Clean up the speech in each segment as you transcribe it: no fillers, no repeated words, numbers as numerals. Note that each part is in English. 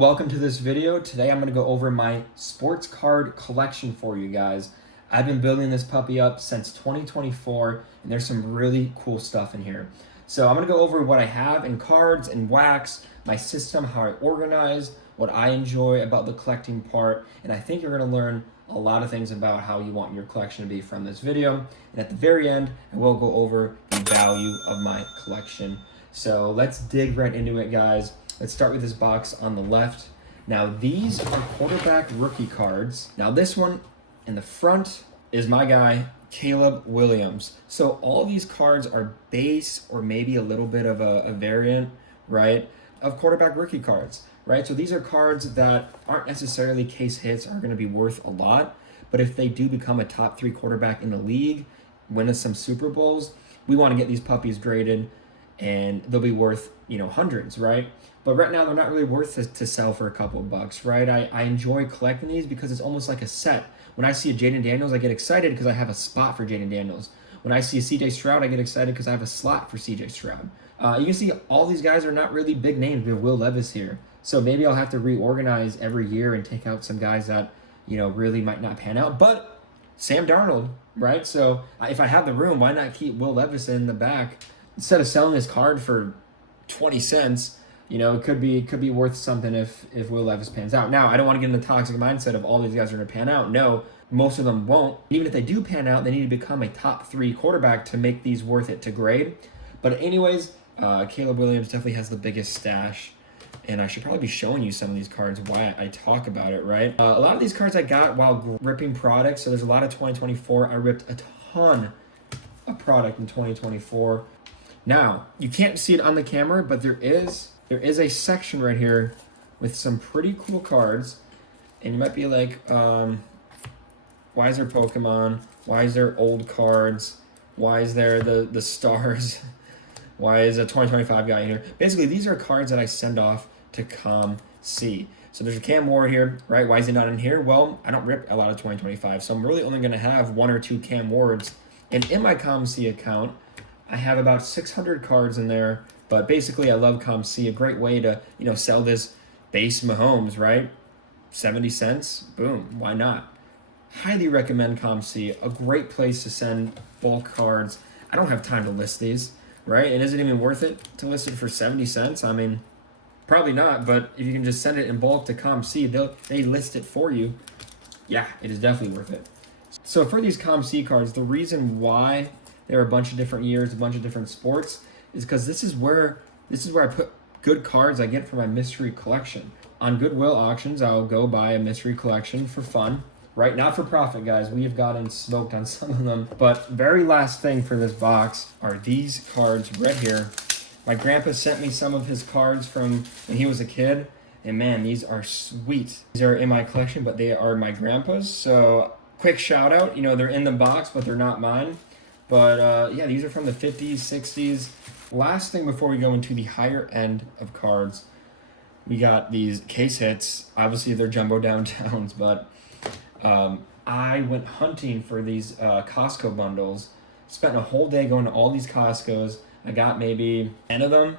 Welcome to this video. Today I'm going to go over my sports card collection for you guys. I've been building this puppy up since 2024 and there's some really cool stuff in here. So I'm going to go over what I have in cards and wax, my system, how I organize, what I enjoy about the collecting part, and I think you're going to learn a lot of things about how you want your collection to be from this video. And at the very end, I will go over the value of my collection. So let's dig right into it, guys. Let's start with this box on the left. Now these are quarterback rookie cards. Now this one in the front is my guy, Caleb Williams. So all these cards are base or maybe a little bit of a variant, right, of quarterback rookie cards, right? So these are cards that aren't necessarily case hits, are gonna be worth a lot, but if they do become a top 3 quarterback in the league, win us some Super Bowls, we wanna get these puppies graded and they'll be worth, hundreds, right? But right now, they're not really worth to sell for a couple of bucks, right? I enjoy collecting these because it's almost like a set. When I see a Jayden Daniels, I get excited because I have a spot for Jayden Daniels. When I see a CJ Stroud, I get excited because I have a slot for CJ Stroud. You can see all these guys are not really big names. We have Will Levis here. So maybe I'll have to reorganize every year and take out some guys that, really might not pan out. But Sam Darnold, right? So if I have the room, why not keep Will Levis in the back? Instead of selling his card for 20 cents, it could be worth something if Will Levis pans out. Now, I don't want to get in the toxic mindset of all these guys are going to pan out. No, most of them won't. Even if they do pan out, they need to become a top 3 quarterback to make these worth it to grade. But anyways, Caleb Williams definitely has the biggest stash. And I should probably be showing you some of these cards, why I talk about it, right? A lot of these cards I got while ripping products. So there's a lot of 2024. I ripped a ton of product in 2024. Now, you can't see it on the camera, but there is a section right here with some pretty cool cards. And you might be like, why is there Pokemon? Why is there old cards? Why is there the stars? Why is a 2025 guy in here? Basically, these are cards that I send off to COMC. So there's a Cam Ward here, right? Why is he not in here? Well, I don't rip a lot of 2025, so I'm really only going to have 1 or 2 Cam Wards. And in my COMC account, I have about 600 cards in there, but basically I love COMC, a great way to, sell this base Mahomes, right? 70 cents, boom, why not? Highly recommend COMC, a great place to send bulk cards. I don't have time to list these, right? And is it even worth it to list it for 70 cents? I mean, probably not, but if you can just send it in bulk to COMC, they list it for you. Yeah, it is definitely worth it. So for these COMC cards, the reason why there are a bunch of different years, a bunch of different sports, is because this is where I put good cards I get for my mystery collection. On Goodwill auctions, I'll go buy a mystery collection for fun, right? Not for profit, guys. We have gotten smoked on some of them. But very last thing for this box are these cards right here. My grandpa sent me some of his cards from when he was a kid, and man, these are sweet. These are in my collection, but they are my grandpa's. So quick shout out, they're in the box, but they're not mine. But yeah, these are from the 50s, 60s. Last thing before we go into the higher end of cards, we got these case hits. Obviously, they're jumbo downtowns, but I went hunting for these Costco bundles. Spent a whole day going to all these Costcos. I got maybe 10 of them,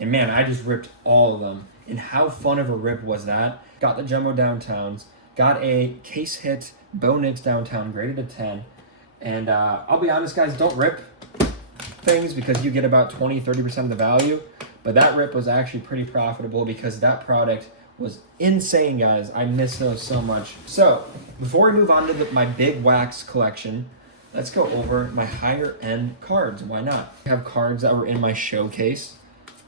and man, I just ripped all of them. And how fun of a rip was that? Got the jumbo downtowns. Got a case hit Bo Nix downtown, graded a 10. And I'll be honest, guys, don't rip things because you get about 20-30% of the value. But that rip was actually pretty profitable because that product was insane, guys. I miss those so much. So before we move on to my big wax collection, let's go over my higher end cards. Why not? I have cards that were in my showcase.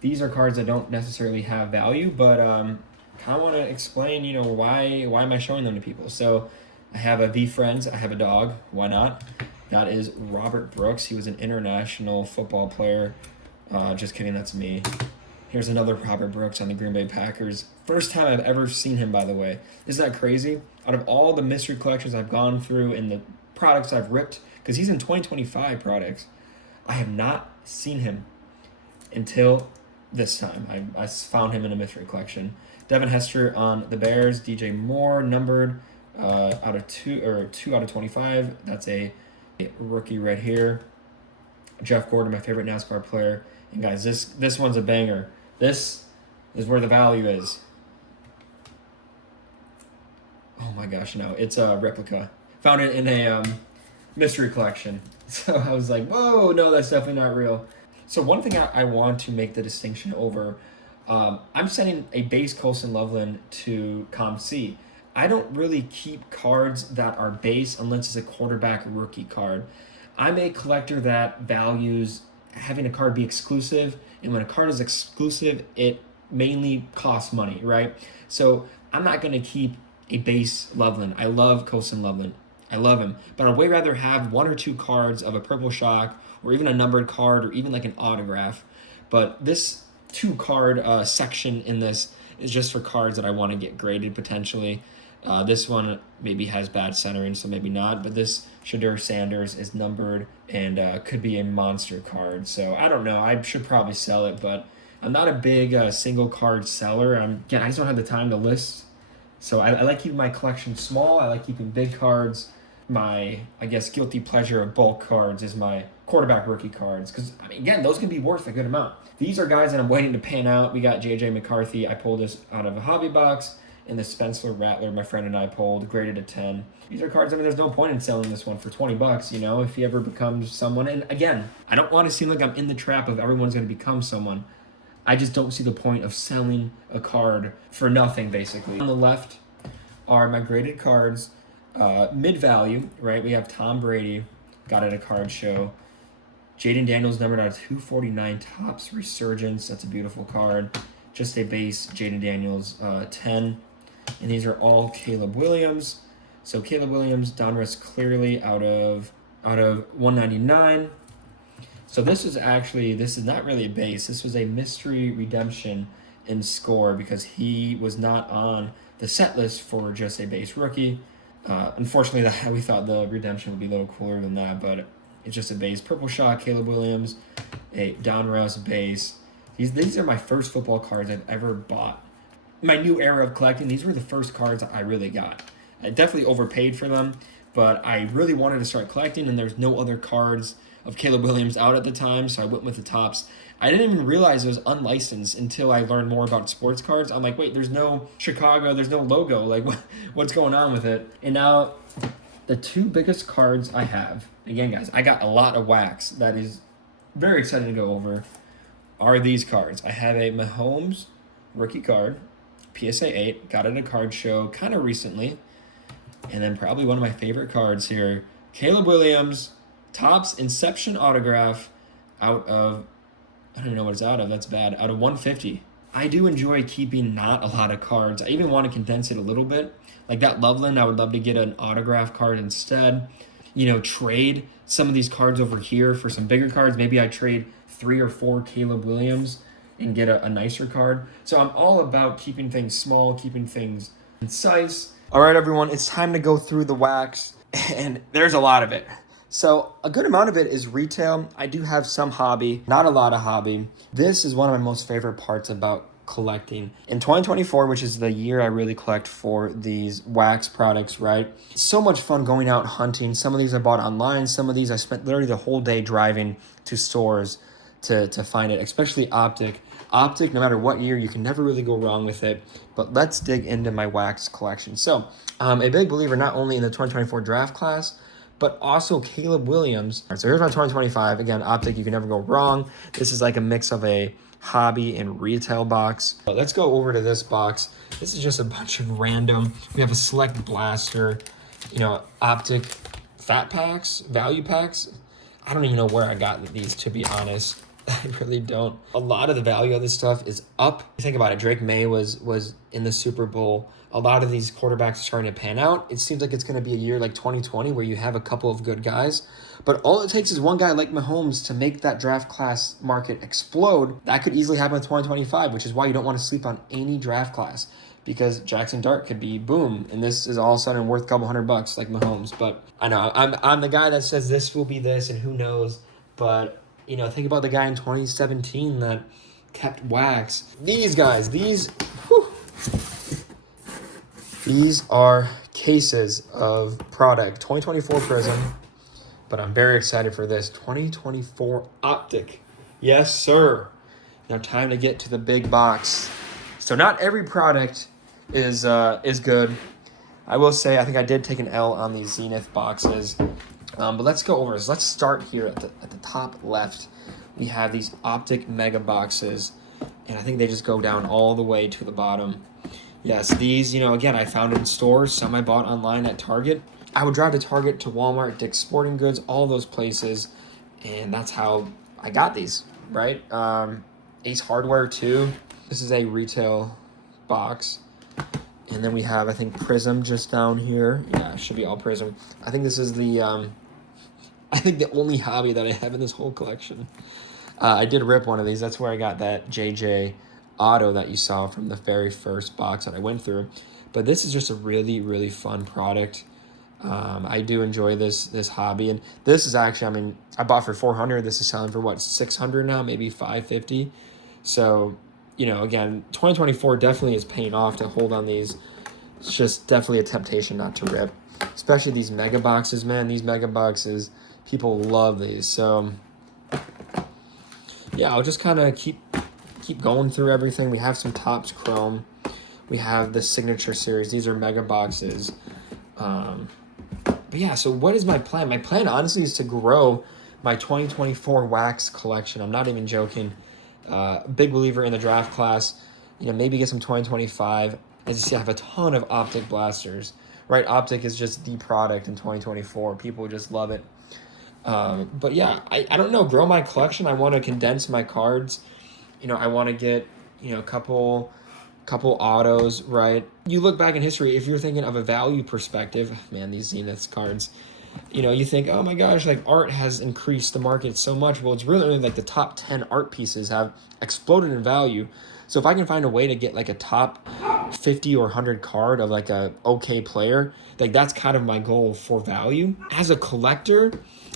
These are cards that don't necessarily have value, but kind of want to explain, why am I showing them to people? So I have a V-Friends. I have a dog. Why not? That is Robert Brooks. He was an international football player. Just kidding, that's me. Here's another Robert Brooks on the Green Bay Packers. First time I've ever seen him, by the way. Isn't that crazy? Out of all the mystery collections I've gone through and the products I've ripped, because he's in 2025 products, I have not seen him until this time. I found him in a mystery collection. Devin Hester on the Bears. DJ Moore, numbered out of 2 out of 25. That's a rookie right here. Jeff Gordon, my favorite NASCAR player. And guys, this one's a banger. This is where the value is. Oh my gosh, no, it's a replica. Found it in a mystery collection. So I was like, whoa, no, that's definitely not real. So one thing I want to make the distinction over, I'm sending a base Colson Loveland to Comp C. I don't really keep cards that are base unless it's a quarterback rookie card. I'm a collector that values having a card be exclusive, and when a card is exclusive, it mainly costs money, right? So I'm not going to keep a base Loveland. I love Colson Loveland. I love him, but I'd way rather have one or two cards of a Purple Shock, or even a numbered card, or even like an autograph. But this two card section in this is just for cards that I want to get graded potentially. This one maybe has bad centering, so maybe not. But this Shedeur Sanders is numbered and could be a monster card. So I don't know. I should probably sell it, but I'm not a big single card seller. Again, I just don't have the time to list. So I like keeping my collection small. I like keeping big cards. My, I guess, guilty pleasure of bulk cards is my quarterback rookie cards. Because, I mean, again, those can be worth a good amount. These are guys that I'm waiting to pan out. We got J.J. McCarthy. I pulled this out of a hobby box. And the Spencer Rattler, my friend and I pulled, graded a 10. These are cards, I mean, there's no point in selling this one for $20, you know, if he ever becomes someone. And again, I don't want to seem like I'm in the trap of everyone's going to become someone. I just don't see the point of selling a card for nothing, basically. On the left are my graded cards. Mid-value, right? We have Tom Brady, got at a card show. Jaden Daniels numbered out of 249 Topps Resurgence. That's a beautiful card. Just a base Jaden Daniels 10. And these are all Caleb Williams. So Caleb Williams, Donruss clearly out of 199. So this is not really a base. This was a mystery redemption in score because he was not on the set list for just a base rookie. Unfortunately, we thought the redemption would be a little cooler than that, but it's just a base. Purple Shock, Caleb Williams, a Donruss base. These are my first football cards I've ever bought. My new era of collecting, these were the first cards I really got. I definitely overpaid for them, but I really wanted to start collecting, and there's no other cards of Caleb Williams out at the time, so I went with the Topps. I didn't even realize it was unlicensed until I learned more about sports cards. I'm like, wait, there's no Chicago, there's no logo. Like, what's going on with it? And now, the two biggest cards I have, again, guys, I got a lot of wax that is very exciting to go over, are these cards. I have a Mahomes rookie card, PSA 8, got at a card show kind of recently. And then probably one of my favorite cards here, Caleb Williams, Topps Inception autograph out of, I don't even know what it's out of, that's bad, out of 150. I do enjoy keeping not a lot of cards. I even want to condense it a little bit. Like that Loveland, I would love to get an autograph card instead. You know, trade some of these cards over here for some bigger cards. Maybe I trade 3 or 4 Caleb Williams and get a nicer card. So I'm all about keeping things small, keeping things concise. All right, everyone, it's time to go through the wax, and there's a lot of it. So a good amount of it is retail. I do have some hobby, not a lot of hobby. This is one of my most favorite parts about collecting. In 2024, which is the year I really collect for these wax products, right? It's so much fun going out hunting. Some of these I bought online. Some of these I spent literally the whole day driving to stores to find it, especially Optic. Optic, no matter what year, you can never really go wrong with it. But let's dig into my wax collection. So I'm a big believer not only in the 2024 draft class, but also Caleb Williams. All right, so here's my 2025. Again, Optic, you can never go wrong. This is like a mix of a hobby and retail box. But let's go over to this box. This is just a bunch of random. We have a Select Blaster, Optic fat packs, value packs. I don't even know where I got these, to be honest. I really don't. A lot of the value of this stuff is up. Think about it. Drake May was in the Super Bowl. A lot of these quarterbacks are starting to pan out. It seems like it's going to be a year like 2020 where you have a couple of good guys. But all it takes is one guy like Mahomes to make that draft class market explode. That could easily happen in 2025, which is why you don't want to sleep on any draft class. Because Jackson Dart could be boom, and this is all of a sudden worth a couple $100 like Mahomes. But I know I'm the guy that says this will be this, and who knows. But think about the guy in 2017 that kept wax. These guys, these are cases of product. 2024 Prism, but I'm very excited for this 2024 Optic. Yes, sir. Now time to get to the big box. So not every product is good. I will say, I think I did take an L on these Zenith boxes. But let's go over this. Let's start here at the top left. We have these Optic Mega boxes, and I think they just go down all the way to the bottom. Yes, these, again, I found in stores. Some I bought online at Target. I would drive to Target, to Walmart, Dick's Sporting Goods, all those places, and that's how I got these, right? Ace Hardware too. This is a retail box. And then we have, I think, Prism just down here. Yeah, it should be all Prism. I think this is the, I think the only hobby that I have in this whole collection. I did rip one of these. That's where I got that JJ Auto that you saw from the very first box that I went through. But this is just a really, really fun product. I do enjoy this hobby. And this is actually, I bought for $400. This is selling for, what, $600 now? Maybe $550. So, again, 2024 definitely is paying off to hold on these. It's just definitely a temptation not to rip. Especially these mega boxes, man. These mega boxes, people love these. So, yeah, I'll just kind of keep going through everything. We have some Topps Chrome. We have the Signature Series. These are mega boxes. But yeah, so what is my plan? My plan, honestly, is to grow my 2024 wax collection. I'm not even joking. Big believer in the draft class. Maybe get some 2025. As you see, I have a ton of Optic blasters. Right, Optic is just the product in 2024. People just love it. But yeah, I don't know. Grow my collection. I want to condense my cards. I want to get a couple autos, right? You look back in history, if you're thinking of a value perspective, man, these Zenith cards, you think, oh my gosh, like art has increased the market so much. Well, it's really only like the top 10 art pieces have exploded in value. So if I can find a way to get like a top 50 or 100 card of like a okay player, like that's kind of my goal for value. As a collector,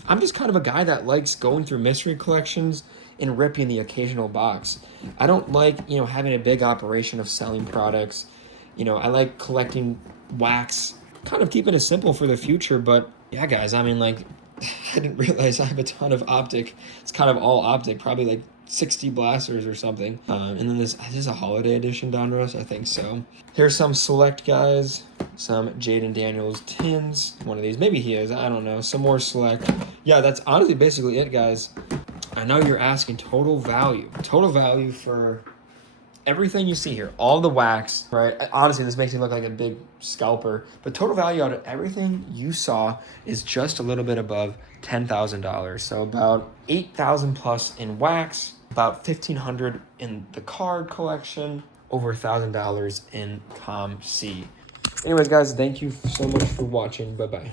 I'm just kind of a guy that likes going through mystery collections and ripping the occasional box. I don't like, having a big operation of selling products. I like collecting wax, kind of keeping it simple for the future. But yeah, guys, I didn't realize I have a ton of Optic. It's kind of all Optic, probably like 60 blasters or something. And then this is a holiday edition, Donruss, I think so. Here's some select guys, some Jaden Daniels tins. One of these, maybe he is, I don't know. Some more select. Yeah, that's honestly basically it, guys. I know you're asking total value for everything you see here, all the wax, right? Honestly, this makes me look like a big scalper, but total value out of everything you saw is just a little bit above $10,000. So about $8,000 plus in wax, about $1,500 in the card collection, over $1,000 in COMC. Anyways, guys, thank you so much for watching. Bye-bye.